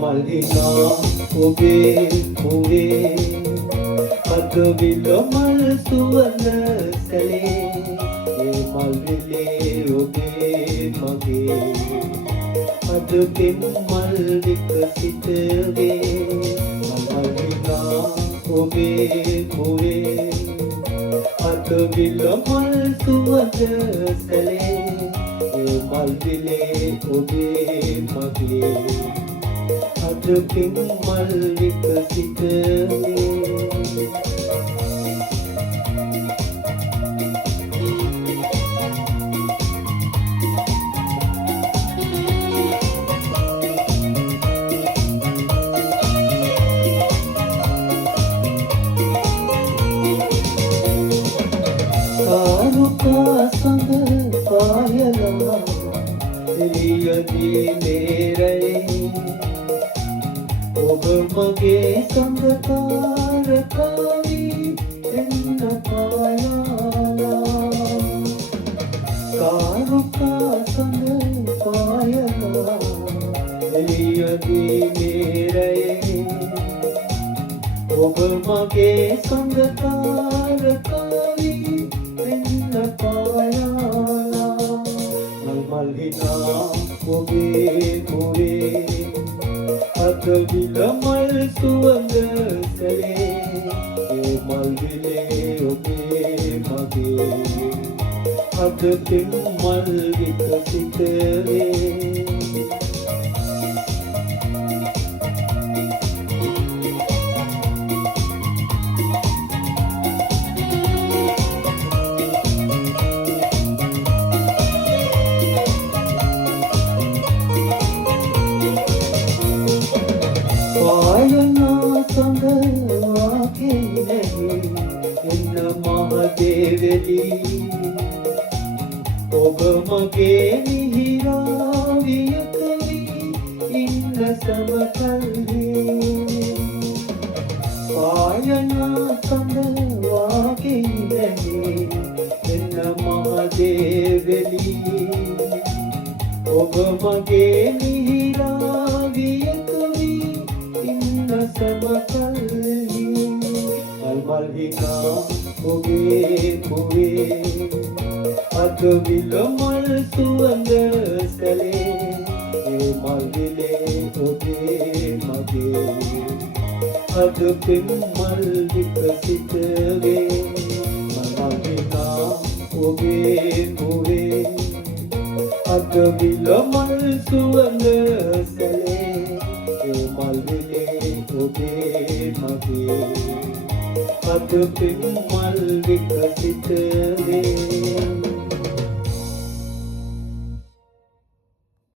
මල්හිනා ඔබේ මුවේ අද විලමල් සුවඳ සැලේ ඒ මල් විලේ ඔබේ මගේ අද පෙම් මල් විකසිත වේ මල්හිනා ඔබේ මුවේ අද විලමල් සුවඳ සැලේ ඒ මල් විලේ ඔබේ මගේ අද පෙම් මල් විකසිත වේ කාරුකා සඳ පායලා එළියදී මේරේ ඔබ මගේ සඳ තාරකාවී එන්න පායාලා කාරුකා සඳ පායලා එළියදී මේරේ ඔබ මගේ සඳ තාරකාවී මල්හිනා ඔබේ මුවේ අද විලමල් සුවඳ සැලේ ඒ මල් විලේ ඔබේ මගේ අද පෙම් මල් විකසිත වේ පායනා සඳ වාගේ නැහි එන්න මහදේවලි ඔබ මගේ මිහිරාවියක වී ඉන්න සමකල්හි පායනා සඳ වාගේ නැහි එන්න මහදේවලි ඔබ මගේ මිහිරාවියක සමකල්හි මල්හිනා ඔබේ මුවේ අද විලමල් සුවඳ සැලේ ඒ මල් විලේ ඔබේ මගේ අද පෙම් මල් විකසිත වේ මල්හිනා ඔබේ මුවේ අද විලමල් සුවඳ සැලේ ඒ මල් විලේ ඔබේ මගේ අද පෙම් මල් විකසිත වේ